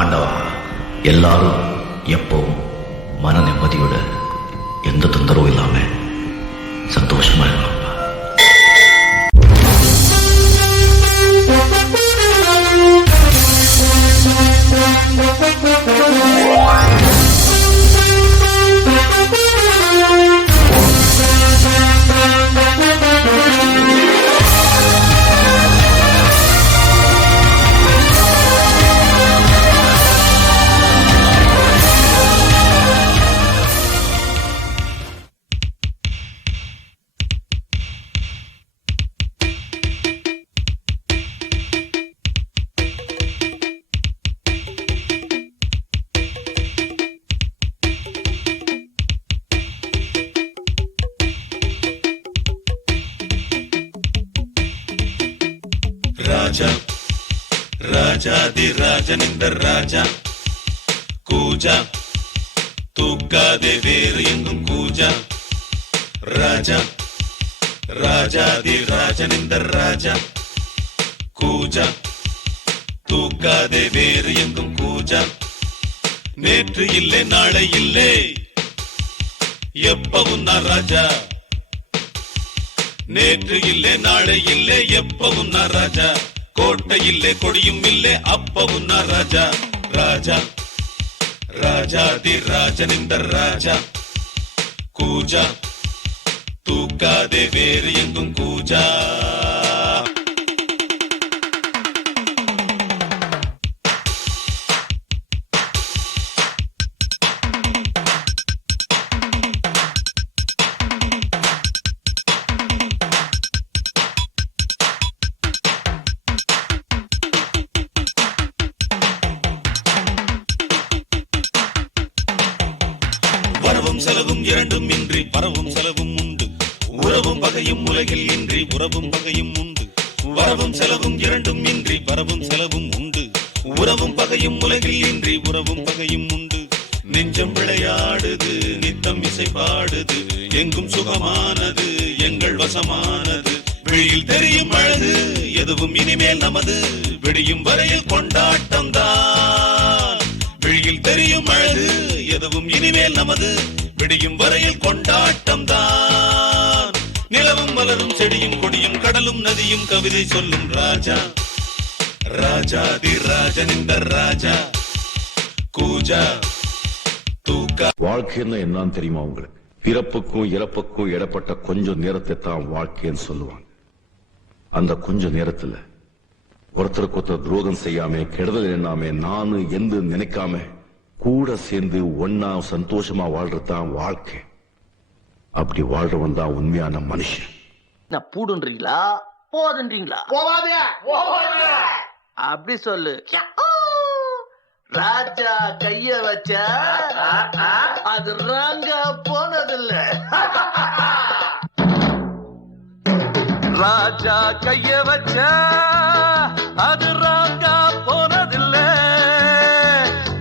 ஆண்டவா, எல்லாரும் எப்பவும் மன நிம்மதியோட எந்த தொந்தரவும் இல்லாம சந்தோஷமா இருக்கணும். ராஜா ராஜாதி ராஜனிந்த ராஜா கூஜா தூக்காதே வேறு எங்கும் கூஜா ராஜா ராஜாதி ராஜனிந்த ராஜா கூஜா தூக்காதே வேறு எங்கும் கூஜா நேற்று இல்லை நாளை இல்லை எப்பவும் நான் ராஜா நேற்று இல்லை நாளை இல்லை எப்பவும் நான் ராஜா கோட்டை இல்லை கொடியும் இல்லை அப்பவும் நான் ராஜா ராஜா ராஜாதி ராஜனிந்த ராஜா கூஜா தூக்காதே வேறு எங்கும் கூஜா வரவும் செலவும் இரண்டும் இன்றி பரவும் செலவும் உண்டு உறவும் பகையும் உலகில் இன்றி உறவும் பகையும் உண்டு வரவும் செலவும் இரண்டும் இன்றி பரவும் செலவும் உண்டு உறவும் பகையும் உலகில் இன்றி உறவும் பகையும் உண்டு நெஞ்சம் விளையாடுது நித்தம் இசை பாடுது எங்கும் சுகமானது எங்கள் வசமானது வெளியில் தெரியும் அழகு எதுவும் இனிமேல் நமது விடியும் வரையில் கொண்டாட்டம் தான் வெளியில் தெரியும் அழகு எதுவும் இனிமேல் நமது விடியும் வரையில் கொண்டாட்டம் தான் நிலவும் மலரும் செடியும் கொடியும் கடலும் நதியும் கவிதை சொல்லும் ராஜா ராஜாதி ராஜனிந்த ராஜா கூஜா தூக்கா. வாழ்க்கைன்னு என்னன்னு தெரியுமா உங்களுக்கு? பிறப்புக்கும் இறப்புக்கும் இடப்பட்ட கொஞ்சம் நேரத்தை தான் வாழ்க்கைன்னு சொல்லுவாங்க. அந்த கொஞ்ச நேரத்துல ஒருத்தருக்கு ஒருத்தர் துரோகம் செய்யாம கெடுதல் எண்ணாம நானு எந்த நினைக்காம கூட சேர்ந்து ஒன்னா சந்தோஷமா வாழ்றதுதான் வாழ்க்கை. அப்படி வாழ்றவன் தான் உண்மையான மனுஷன். நான் பூடுன்றீங்களா போதுன்றீங்களா? அப்படி சொல்லு. ராஜா கைய வச்சா அது ராங்கா போனதில்ல. ராஜா கைய வச்சா அது ராங்கா போனதில்ல.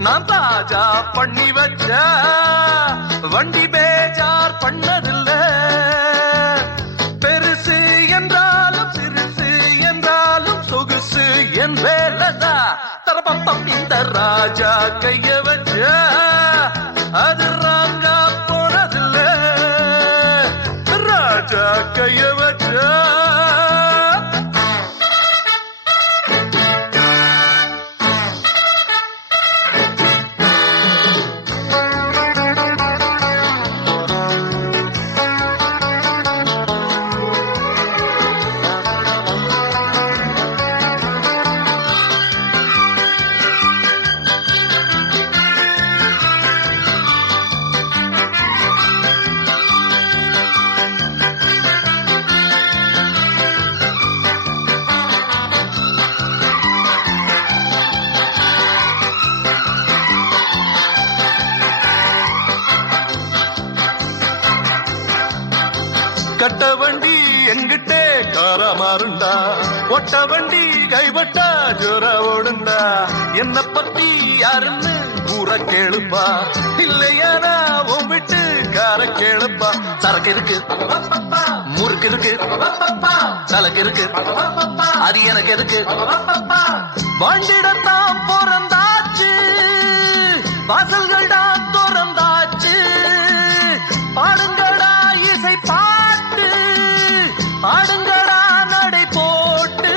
நான் தாஜா பண்ணி வச்ச வண்டி பேஜார் பண்ணதில்ல. பெருசு என்றாலும் சிறுசு என்றாலும் சொகுசு என் வேலைதா தரப்பம். இந்த ராஜா கைய வச்ச அது ராங்கா போனதில்ல. ராஜா கைய வச்ச கட்ட வண்டி எங்கிட்டே கார மாறுண்டா, ஒட்ட வண்டி கைவட்டா ஜோர ஓடுண்டா. என்ன பத்தி யாருன்னு கூற கேளுப்பா, இல்லையானா உன் விட்டு கார கேளுப்பா. சரக்கு இருக்கு, முறுக்கு இருக்கு, சலக்கு இருக்கு, அது எனக்கு எதுக்கு? வாண்டிடத்தான் பிறந்தாச்சு வாசல்கள்டா திறந்தாச்சு, பாடுங்கடா இசை பாட்டு, ஆடுங்கடா நடை போட்டு.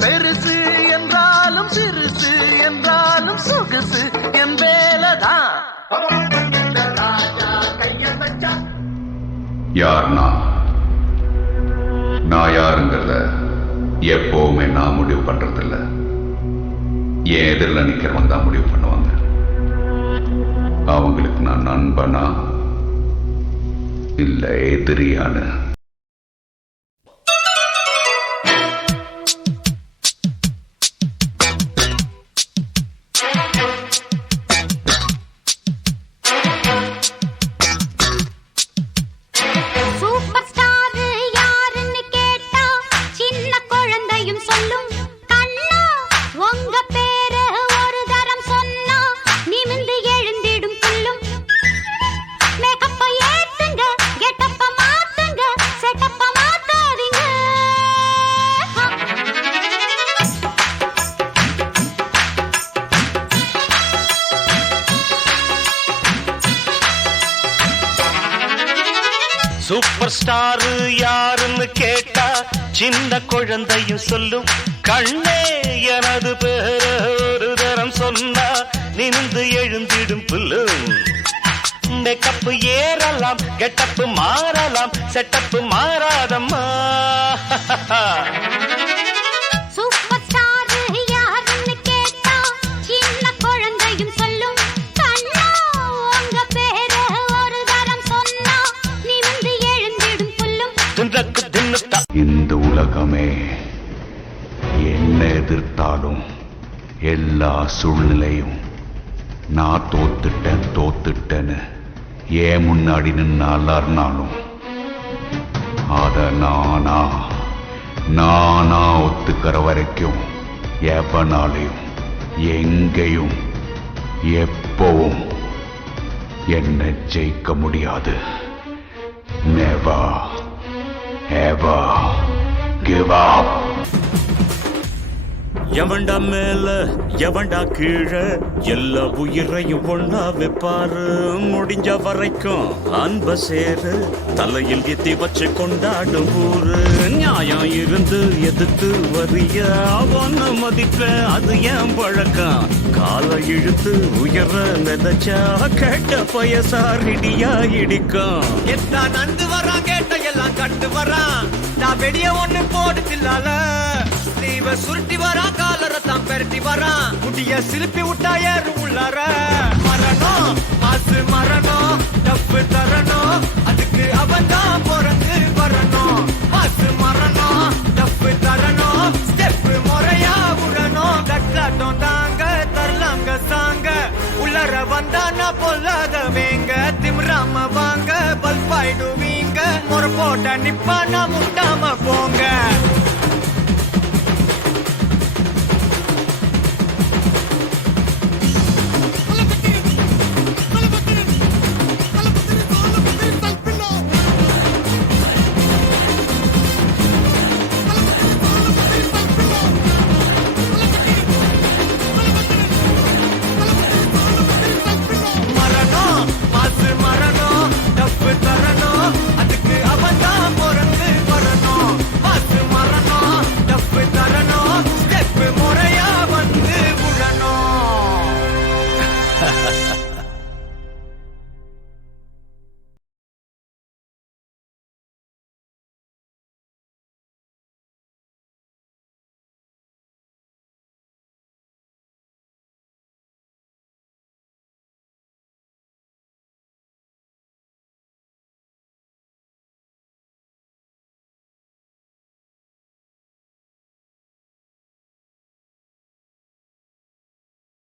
பெருசு என்றாலும் சிறுசு என்றாலும் சொகுசு என் வேலைதான். யார் நான் யாருங்கிறத எப்பவுமே நான் முடிவு பண்றதில்ல. என் எதிரில் நிக்கிறவன் தான் முடிவு பண்ணுவாங்க. அவங்களுக்கு நான் நண்பனா இல்ல எதிரியானு. சூப்பர் ஸ்டார் யாருன்னு கேட்டா சின்ன குழந்தையும் சொல்லும். கண்ணே எனது பேர ஒரு தரம் சொன்னா நிமிந்து எழுந்திடும் புல்லும். மேக்கப் ஏறலாம், கெட்டப்பு மாறலாம், செட்டப்பு மாறாதம்மா. இந்த உலகமே என்ன எதிர்த்தாலும் எல்லா சூழ்நிலையும் நான் தோத்துட்டேன்னு ஏன் முன்னாடி நின்று அலர்னாலும் அத நானா ஒத்துக்கிற வரைக்கும் எவனாலையும் எங்கேயும் எப்பவும் என்னை ஜெயிக்க முடியாது. Never ever give up. எவன்டா மேல எவன்டா கீழே எல்லா உயிரையும் ஒண்ணா வைப்பாரு. முடிஞ்ச வரைக்கும் அன்ப சேரு தலையில் எத்தி வச்சு கொண்டாடும் ஊரு. நியாயம் இருந்து எதிர்த்து வரிய அவன மதிப்ப அது ஏன் பழக்கம். காலை இழுத்து உயர நினைச்சா கேட்ட பயசாரிடியா இடிக்கும். எத்தான் நந்து வரான் கேட்ட எல்லாம் கட்டு வரான். நான் வெடிய ஒண்ணு போடுதில்லால ஸ்லீவ சுருட்டி வரான், காலரத்தான் பெரட்டி வரான். முடிய சிலுப்பி விட்டா ஏறு உள்ளார. மரணம் மாசு மரணம் டப்பு தரணும், அதுக்கு அவன் தான் பிறந்து வரணும். மாசு மரணம் டப்பு தரணும், ஸ்டெப் முறையா விடணும். கட்லாட்டம் தாங்க தரலாங்க சாங்க, உள்ளர வந்தானா பொல்லாத வேங்க. திம்ராம வாங்க பல்பாயிடுவீங்க, முறை போட்ட நிப்பானா முட்டாம போங்க. Ha ha ha.